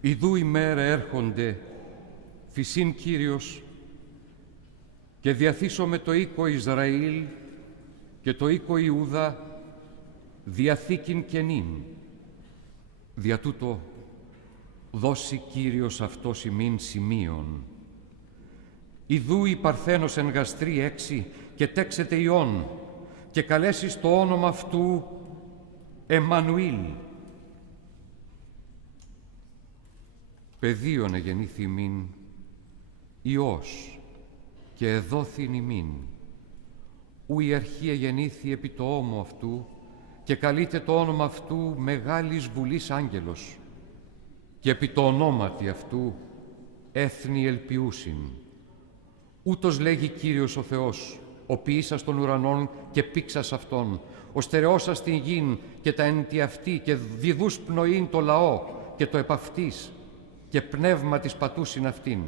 Ιδού ημέρε έρχονται, φυσίν Κύριος, και διαθήσω με το οίκο Ισραήλ και το οίκο Ιούδα διαθήκην καινήν. Δια τούτο δώσει Κύριος αυτός ημίν σημείων. Ιδού η Παρθένος εν γαστρή 6 και τέξεται Υιόν και καλέσεις το όνομα αυτού Εμμανουήλ. Παιδίον εγεννήθη ημίν, Υιός, και εδόθην ημίν. Ου η αρχή εγεννήθη επί το ώμο αυτού και καλείται το όνομα αυτού Μεγάλης Βουλής Άγγελος και επί το ονόματι αυτού έθνη ελπιούσιν. Ούτως λέγει Κύριος ο Θεός, ο ποιήσας των ουρανών και πήξας αυτών, ο στερεώσας την γην και τα εν τη αυτή και διδούς πνοήν το λαό και το επαυτής και πνεύμα της πατούσιν αυτήν.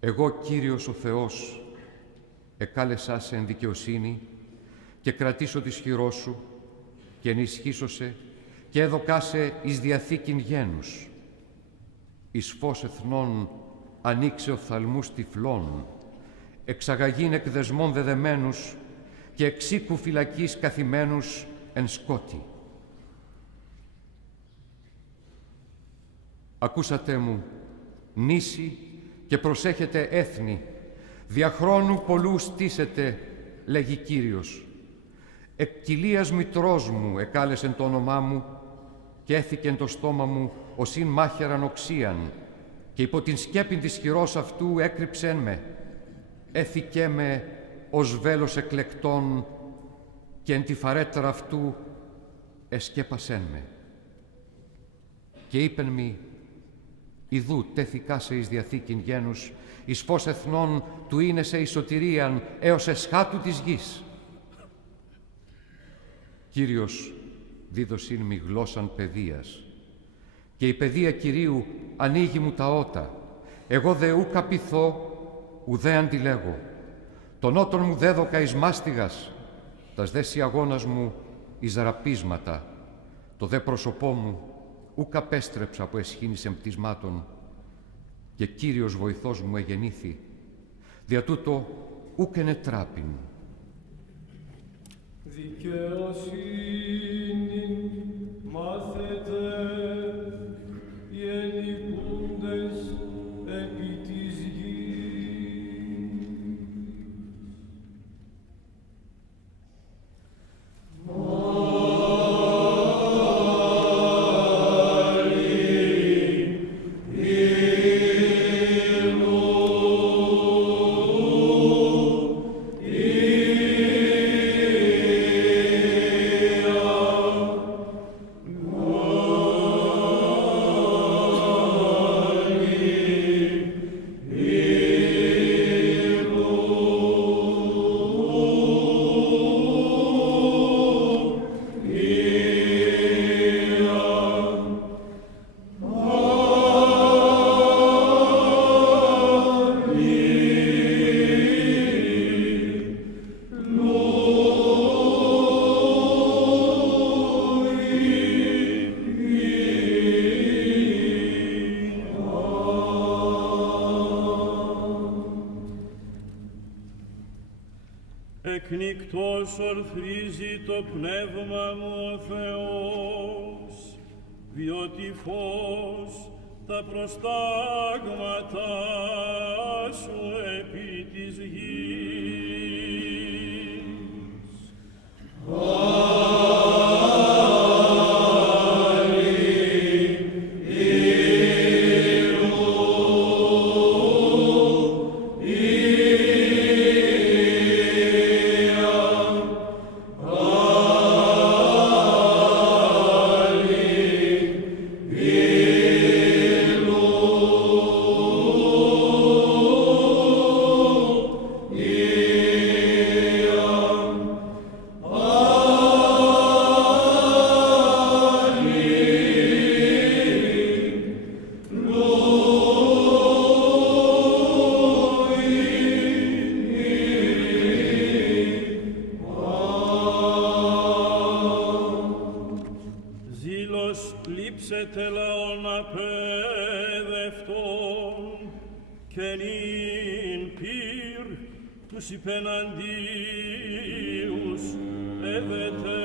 Εγώ, Κύριος ο Θεός, εκάλεσά σε εν δικαιοσύνη και κρατήσω της χειρός σου και ενισχύσω σε και έδωκά σε εις διαθήκην γένους. Εις φως εθνών ανοίξε οφθαλμούς τυφλών, εξαγαγήν εκ δεσμών δεδεμένους και εξήκου φυλακής καθημένους εν σκότη. Ακούσατε μου, νήσι, και προσέχετε έθνη, διαχρόνου πολλού στήσετε, λέγει Κύριος. Εκ κοιλίας μητρός μου εκάλεσεν το όνομά μου και έθηκεν το στόμα μου οσύν μάχαιραν οξίαν και υπό την σκέπην της χειρός αυτού έκρυψεν με. Έθηκέ με ως βέλος εκλεκτών και εν τη φαρέτρα αυτού εσκέπασεν με. Και είπεν μη, ιδού τέθηκα σε εις διαθήκην γένους, εις φως εθνών του είναι σε εις σωτηρίαν έως εσχάτου της γης. Κύριος δίδωσιν μη γλώσσαν παιδείας και η παιδεία Κυρίου ανοίγει μου τα ότα. Εγώ δε ου καπηθώ, ουδέ αντιλέγω. Τον ότον μου δέδοκα εις μάστιγας, τας δε σιαγώνας μου εις ραπίσματα. Το δε πρόσωπό μου ουκ απέστρεψα από εσχήνης εμπτισμάτων και Κύριος βοηθός μου εγεννήθη. Δια τούτο ουκ ενετράπην. Δικαιοσύνη μάθετε οι ενικούντες επί της γης. Εκνικτός ορθρίζει το πνεύμα μου ο Θεός, διότι φως τα προστάγματα σου επί της γης. Oh ύψετε λαόν απέδευτον και νυν πυρ τους υπεναντίους έδετε.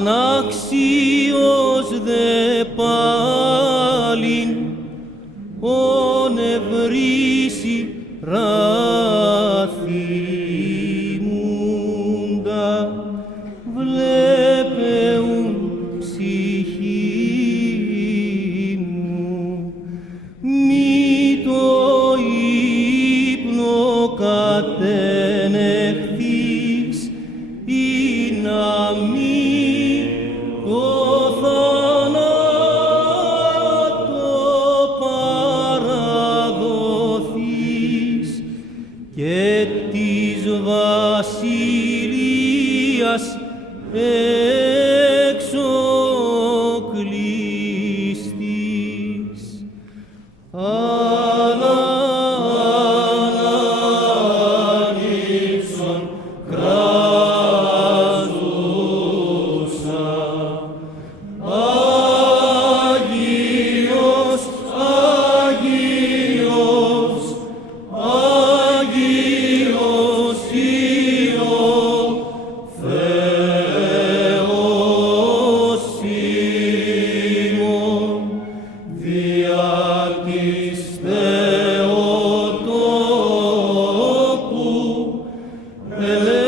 Ανάξιος δε πάλιν, ον ευρύσει ραθήμουντα, βλέπεουν ψυχή μου, μη το ύπνο κατενεχθείς, ή να μη βασιλείας εξοκλειστής. Ανάνυψον κράζουσα, Άγιος, Άγιος, Άγιος Υιός, Θεός ημών, δια της Θεοτόκου ελέησον.